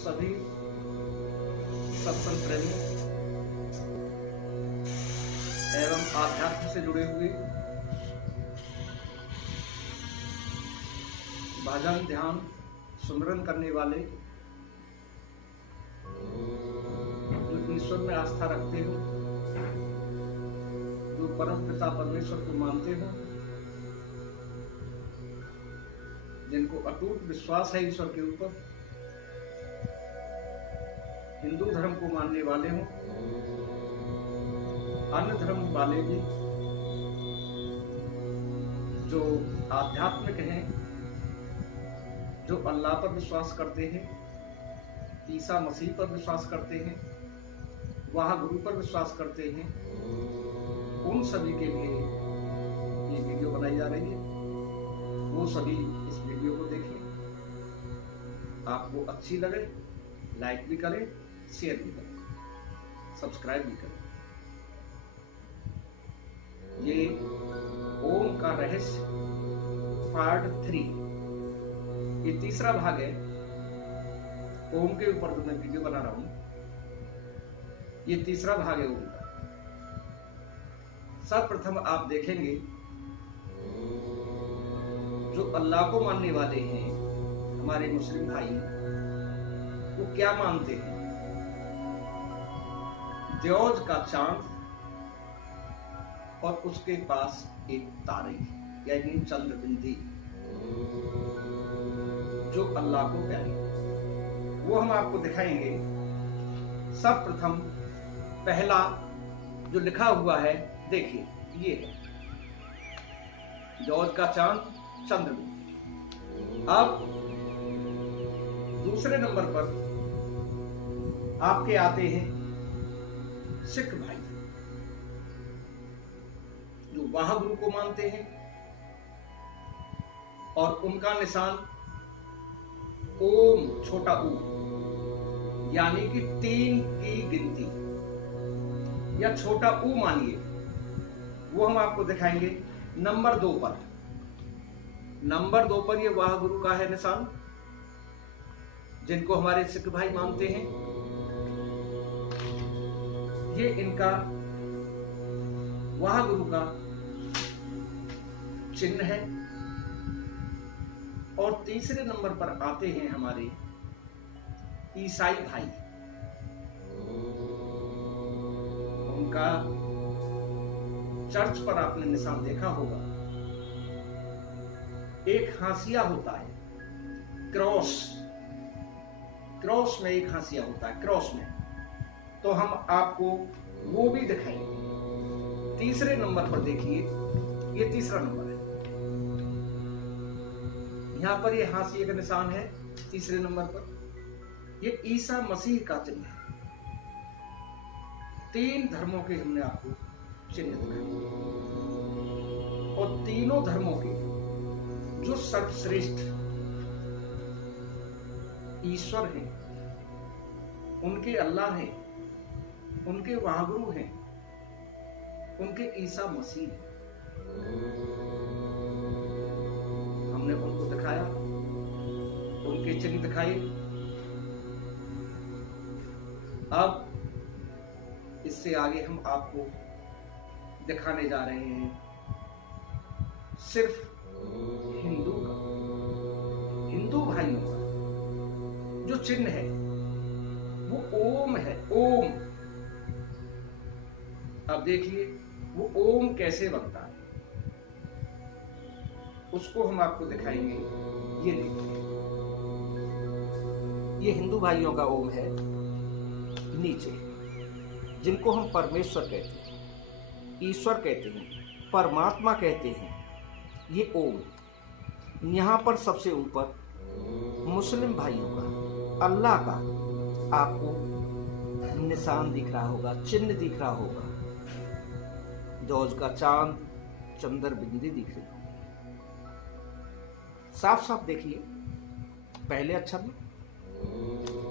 सभी सत्संग प्रेमी एवं आध्यात्म से जुड़े हुए भजन ध्यान सुमिरन करने वाले जो ईश्वर में आस्था रखते हो, जो परम पिता परमेश्वर को मानते हो, जिनको अटूट विश्वास है ईश्वर के ऊपर, हिंदू धर्म को मानने वाले हो, अन्य धर्म वाले भी जो आध्यात्मिक हैं, जो अल्लाह पर विश्वास करते हैं, ईसा मसीह पर विश्वास करते हैं, वाह गुरु पर विश्वास करते हैं, उन सभी के लिए ये वीडियो बनाई जा रही है। वो सभी इस वीडियो को देखें, आपको अच्छी लगे लाइक भी करें, शेयर भी करें, सब्सक्राइब भी करें। ये ओम का रहस्य पार्ट 3, ये तीसरा भाग है। ओम के ऊपर जो मैं वीडियो बना रहा हूं, ये तीसरा भाग है ओम का। सर्वप्रथम आप देखेंगे जो अल्लाह को मानने वाले हैं हमारे मुस्लिम भाई, वो क्या मानते हैं। द्योज का चांद और उसके पास एक तारे यानी चंद्रबिंदी जो अल्लाह को प्यारी, वो हम आपको दिखाएंगे। सर्वप्रथम पहला जो लिखा हुआ है, देखिए ये है द्योज का चांद चंद्रबिंदी। अब दूसरे नंबर पर आपके आते हैं सिख भाई, जो वाह गुरु को मानते हैं और उनका निशान ओम छोटा ऊ यानी कि 3 की गिनती या छोटा ऊ मानिए, वो हम आपको दिखाएंगे। नंबर 2 पर, नंबर 2 पर ये वाह गुरु का है निशान, जिनको हमारे सिख भाई मानते हैं। ये इनका वाह गुरु का चिन्ह है। और तीसरे नंबर पर आते हैं हमारे ईसाई भाई, उनका चर्च पर आपने निशान देखा होगा, एक हाशिया होता है, क्रॉस, क्रॉस में एक हाशिया होता है, क्रॉस में, तो हम आपको वो भी दिखाएंगे। तीसरे नंबर पर देखिए, ये तीसरा नंबर है, यहां पर ये हाशिए का निशान है। तीसरे नंबर पर ये ईसा मसीह का चिन्ह है। 3 धर्मों के हमने आपको चिन्ह दिखाए और तीनों धर्मों के जो सर्वश्रेष्ठ ईश्वर हैं, उनके अल्लाह हैं, उनके वाहगुरु हैं, उनके ईसा मसीह हैं। हमने उनको दिखाया, उनके चिन्ह दिखाए। अब इससे आगे हम आपको दिखाने जा रहे हैं सिर्फ हिंदू का, हिंदू भाइयों का जो चिन्ह है वो ओम है, ओम। अब देखिए वो ओम कैसे बनता है, उसको हम आपको दिखाएंगे। ये देखिए, ये हिंदू भाइयों का ओम है। नीचे जिनको हम परमेश्वर कहते हैं, ईश्वर कहते हैं, परमात्मा कहते हैं, ये ओम। यहाँ पर सबसे ऊपर मुस्लिम भाइयों का, अल्लाह का आपको निशान दिख रहा होगा, चिन्ह दिख रहा होगा, द्योज का चांद, चंद्रबिंदी दिख रही होगी। साफ साफ देखिए, पहले अक्षर में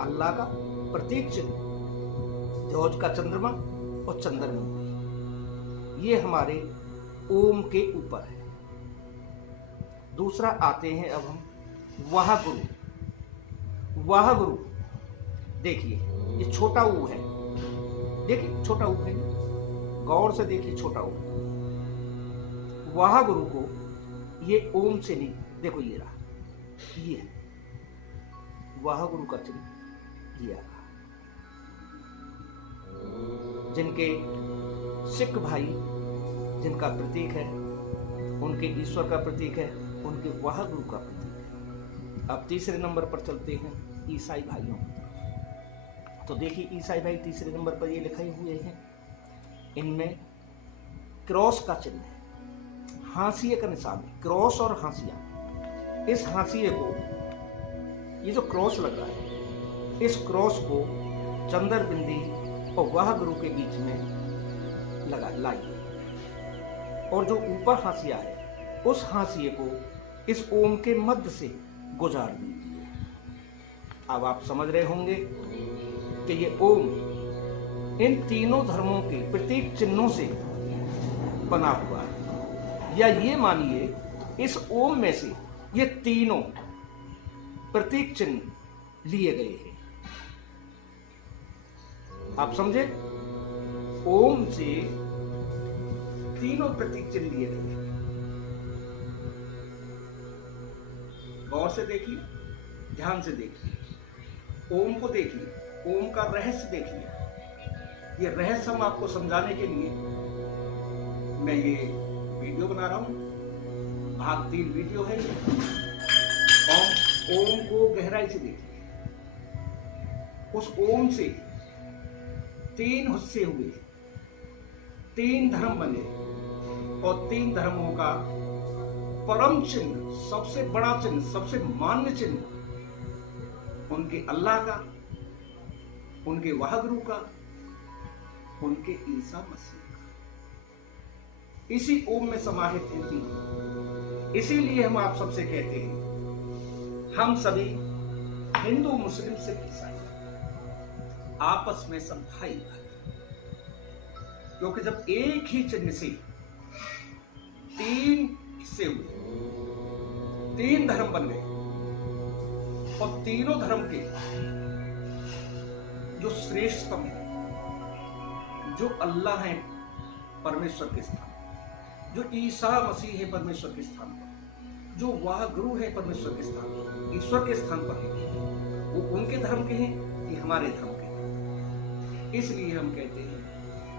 अल्लाह का प्रतीक चिन्ह, द्योज का चंद्रमा और चंद्रबिंदी, ये हमारे ओम के ऊपर है। दूसरा आते हैं अब हम वाह गुरु। वाह गुरु देखिए ये छोटा ऊ है, देखिए छोटा ऊ है, गौर से देखिए छोटा ऊ। वाह गुरु को ये ओम से नहीं, देखो ये रहा, ये है वाह गुरु का चिन्ह, ये रहा। जिनके सिख भाई जिनका प्रतीक है, उनके ईश्वर का प्रतीक है, उनके वाह गुरु का प्रतीक है। अब तीसरे नंबर पर चलते हैं ईसाई भाइयों की तरफ। तो देखिए ईसाई भाई तीसरे नंबर पर ये लिखे हुए हैं, इनमें क्रॉस का चिन्ह है, हाशिए का निशान है, क्रॉस और हाशिया। इस हाशिए को, ये जो क्रॉस लग रहा है, इस क्रॉस को चंद्र बिंदी और वाह गुरु के बीच में लगा लाइए, और जो ऊपर हाशिया है उस हाशिए को इस ओम के मध्य से गुजार दीजिए। अब आप समझ रहे होंगे कि ये ओम इन तीनों धर्मों के प्रतीक चिन्हों से बना हुआ है, या ये मानिए इस ओम में से ये तीनों प्रतीक चिन्ह लिए गए हैं। आप समझे, ओम से तीनों प्रतीक चिन्ह लिए गए हैं। गौर से देखिए, ध्यान से देखिए, ओम को देखिए, ओम का रहस्य देखिए। ये रहस्य हम आपको समझाने के लिए मैं ये वीडियो बना रहा हूं। भाग 3 वीडियो है ये। ओम को गहराई से देखिए। उस ओम से 3 हिस्से हुए, 3 धर्म बने, और 3 धर्मों का परम चिन्ह, सबसे बड़ा चिन्ह, सबसे मान्य चिन्ह उनके अल्लाह का, उनके वाह गुरु का, उनके ईसा मसीह का, इसी ओम में समाहित है तीन। इसीलिए हम आप सबसे कहते हैं, हम सभी हिंदू, मुस्लिम, सिख, ईसाई आपस में सब भाई भाई, क्योंकि जब एक ही चिन्ह से 3 हिस्से हुए, 3 धर्म बन गए, और तीनों धर्म के जो श्रेष्ठतम है, जो अल्लाह है परमेश्वर के स्थान, जो ईसा मसीह है परमेश्वर के स्थान पर, जो वाह गुरु है परमेश्वर के स्थान पर, ईश्वर के स्थान पर है, वो उनके धर्म के हैं, ये हमारे धर्म के हैं। इसलिए हम कहते हैं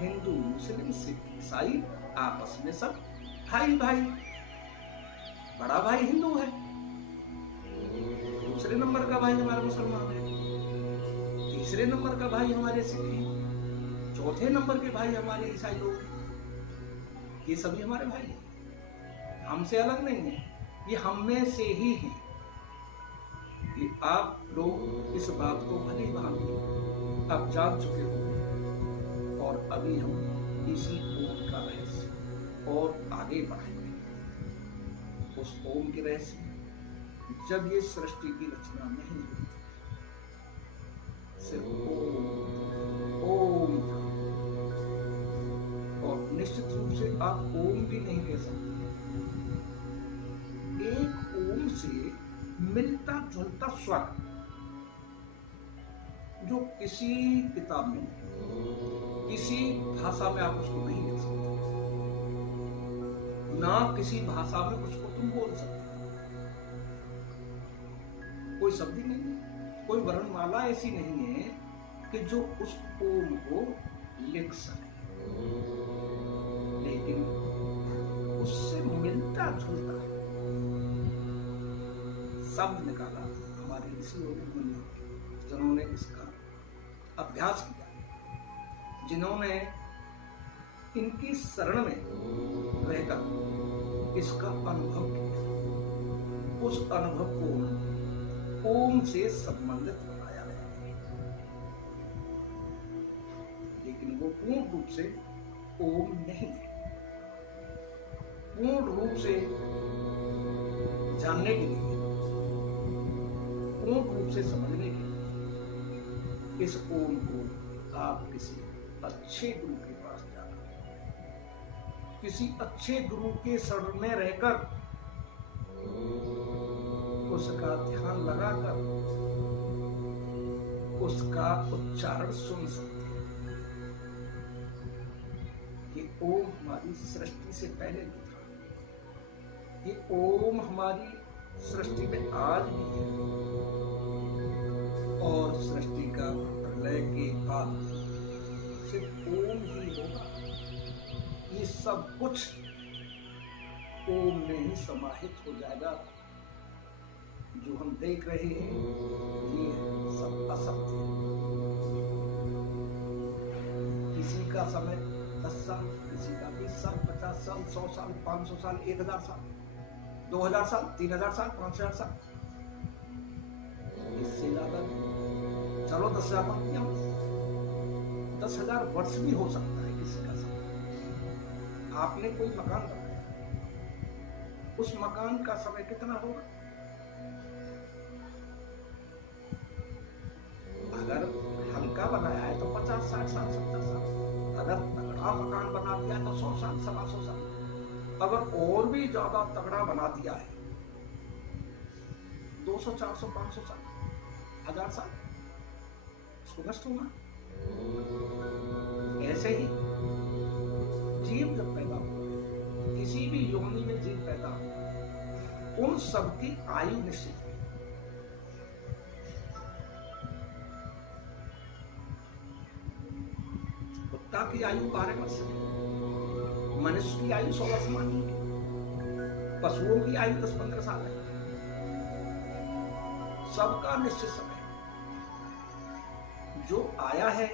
हिंदू, मुस्लिम, सिख, ईसाई आपस में सब भाई भाई। बड़ा भाई हिंदू है, दूसरे नंबर का भाई हमारा मुसलमान है, तीसरे नंबर का भाई हमारे सिख हैं, चौथे नंबर के भाई हमारे ईसाई लोग हैं। ये सभी हमारे भाई हैं, हमसे अलग नहीं है, ये हम में से ही हैं। ये आप लोग इस बात को भली भांति अब जान चुके हो, और अभी हम इसी ओम का रहस्य और आगे बढ़ाएंगे। उस ओम के रहस्य, जब ये सृष्टि की रचना नहीं हुई थी, सिर्फ ओम था, और निश्चित रूप से आप ओम भी नहीं कह सकते। एक ओम से मिलता जुलता स्वर जो किसी किताब में, किसी भाषा में आप उसको नहीं लिख सकते, ना किसी भाषा में उसको तुम बोल सकते। कोई शब्द ही नहीं है, कोई वर्णमाला ऐसी नहीं है कि जो उस ओम को लिख सके, लेकिन उससे मिलता जुलता शब्द निकाला हमारे ऋषियों ने, जिन्होंने इसका अभ्यास किया, जिन्होंने इनकी शरण में रहकर इसका अनुभव किया, उस अनुभव को ओम से संबंधित बनाया गया। लेकिन वो पूर्ण रूप से ओम नहीं है। पूर्ण रूप से जानने के लिए, पूर्ण रूप से समझने के लिए इस ओम को आप किसी अच्छे गुरु के पास जाना, किसी अच्छे गुरु के शरण में रहकर उसका ध्यान लगाकर उसका उच्चारण सुन सकते हैं। ये ओम हमारी सृष्टि से पहले भी था, ये ओम हमारी सृष्टि में आज भी है, और सृष्टि का प्रलय के बाद सिर्फ ओम ही होगा। ये सब कुछ ओम में ही समाहित हो जाएगा। जो हम देख रहे हैं ये सब असत्य है। किसी का समय 10 साल, किसी का 20 साल, 50 साल, 100 साल, 500 साल, 1000 साल, 2000 साल, 3000 साल, 5000 साल, इससे ज्यादा नहीं। चलो 10,000 मान लिया, 10,000 वर्ष भी हो सकता है किसी का समय। आपने कोई मकान बनाया, उस मकान का समय कितना होगा? अगर हल्का बनाया है तो 50, 60 साल, 70 साल। अगर तगड़ा मकान बना दिया तो 100 साल, 125 साल। अगर और भी ज्यादा तगड़ा बना दिया है 200, 400, 500 साल, 1000 साल, उसको नष्ट होना। ऐसे ही जीव जब पैदा हुआ, किसी भी योनि में जीव पैदा हुआ, उन सबकी आयु निश्चित है। कुत्ता की आयु 12 वर्ष है, मनुष्य की आयु 100 वर्ष मानी है, पशुओं की आयु 10-15 साल है। सबका निश्चित समय है। जो आया है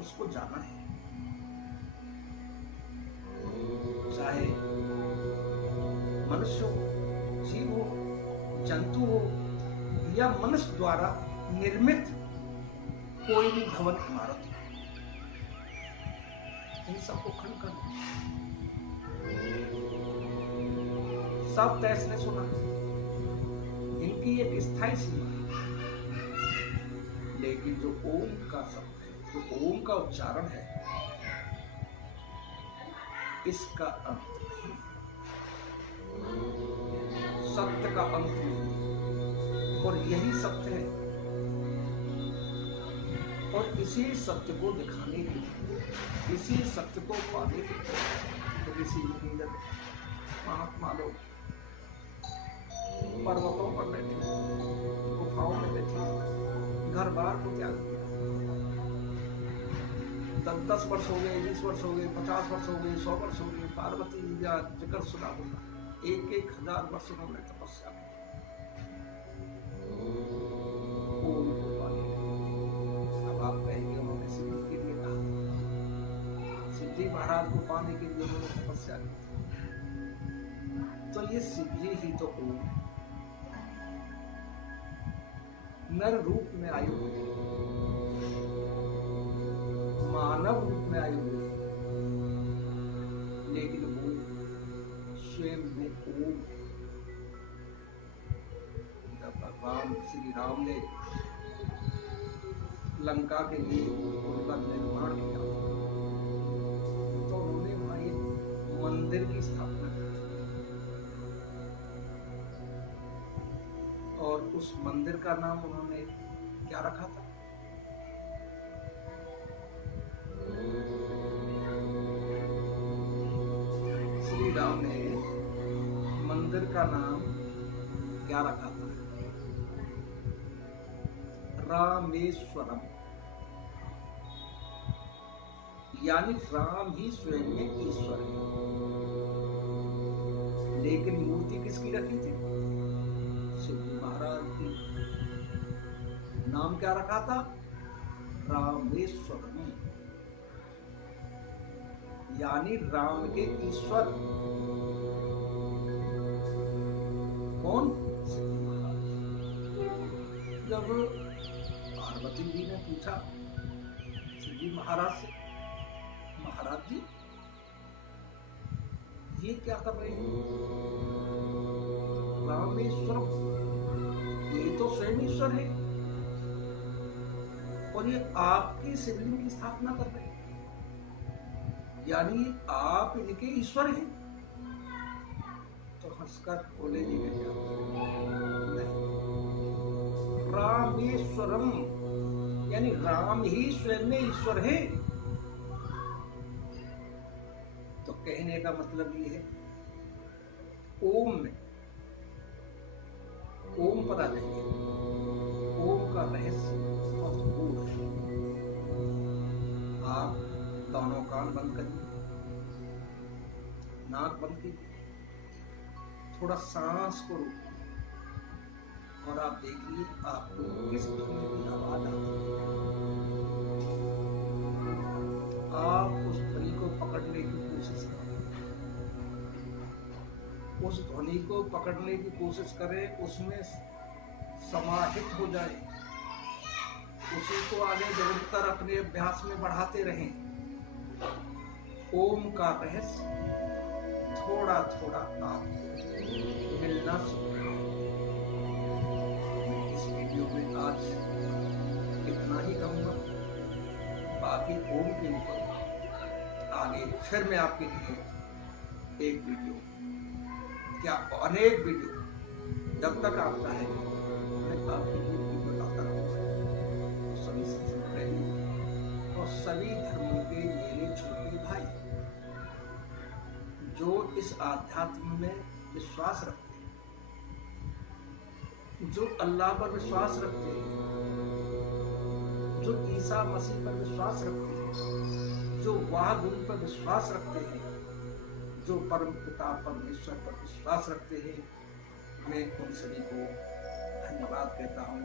उसको जाना है। चाहे मनुष्य हो, जीव हो, जंतु हो, या मनुष्य द्वारा निर्मित कोई भी भवन इमारत हो, इन सबको खंड कर दो। सब तैस ने सुना, इनकी एक स्थायी सीमा है। लेकिन जो ओम का शब्द है, जो ओम का उच्चारण है, इसका अंत नहीं, सत्य का अंत नहीं, और यही सत्य है। और इसी सत्य को दिखाने के लिए, इसी सत्य को पाने के लिए तो किसी महात्मा लोग पर्वतों पर बैठे, गुफाओं में बैठे, घर बार को त्याग दिया। 10 वर्ष हो गए, 20 वर्ष हो गए, 50 वर्ष हो गए, 100 वर्ष हो गए। पार्वती जी का जिक्र सुना होगा, 1,000 वर्ष उन्होंने तपस्या की। अब आप कहेंगे उन्होंने सिद्धि के लिए कहा, सिद्धि महाराज को पाने के लिए उन्होंने तपस्या की, तो ये सिद्धि ही तो ओम है। नर रूप में आई हुई है, मानव रूप में आई हुई है, लेकिन वो स्वयं में ओम है। जब भगवान श्री राम ने लंका के लिए उनका निर्माण किया तो उन्होंने वहां एक मंदिर की स्थापना की और उस मंदिर का नाम उन्होंने क्या रखा था? श्री राम ने मंदिर का नाम क्या रखा था? रामेश्वरम। यानी राम ही स्वयं में ईश्वर है। लेकिन मूर्ति किसकी रखी थी? शिवजी महाराज की। नाम क्या रखा था? रामेश्वरम, यानी राम के ईश्वर। कौन? शिवजी महाराज। जब पार्वती जी ने पूछा शिवजी महाराज से, महाराज जी ये क्या कर रहे हैं? रामेश्वरम, ये तो स्वयं ईश्वर है और ये आपकी शिवलिंग की स्थापना कर रहे हैं, यानी आप इनके ईश्वर हैं। तो हंसकर बोले जी ने क्या? नहीं, रामेश्वरम यानी राम ही स्वयं में ईश्वर है। तो कहने का मतलब ये है ओम में, ओम पता नहीं है, ओम का रहस्य बहुत गूढ़ है। आप दोनों कान बंद करिए, नाक बंद कीजिए, थोड़ा सांस को रोकिए और आप देखिए आपको किस ध्वनि की आवाज आती है। आप उस ध्वनि को पकड़ने की कोशिश करें, उस ध्वनि को पकड़ने की कोशिश करें, उसमें समाहित हो जाए, उसी को आगे निरंतर अपने अभ्यास में बढ़ाते रहें। ओम का रहस्य थोड़ा थोड़ा आपको मिलना शुरू होगा। इस वीडियो में आज इतना ही कहूँगा, बाकी ओम के ऊपर आगे फिर मैं आपके लिए एक वीडियो, क्या अनेक वीडियो, जब तक आप चाहेंगे मैं आपके लिए वीडियो लाता रहूँगा। सभी सत्संग प्रेमी और सभी धर्मों के मेरे छोटे भाई जो इस आध्यात्म में विश्वास रखते हैं, जो अल्लाह पर विश्वास रखते हैं, जो ईसा मसीह पर विश्वास रखते हैं, जो वाह गुरु पर विश्वास रखते हैं, जो परम पिता परमेश्वर पर विश्वास रखते हैं, मैं उन सभी को धन्यवाद कहता हूँ।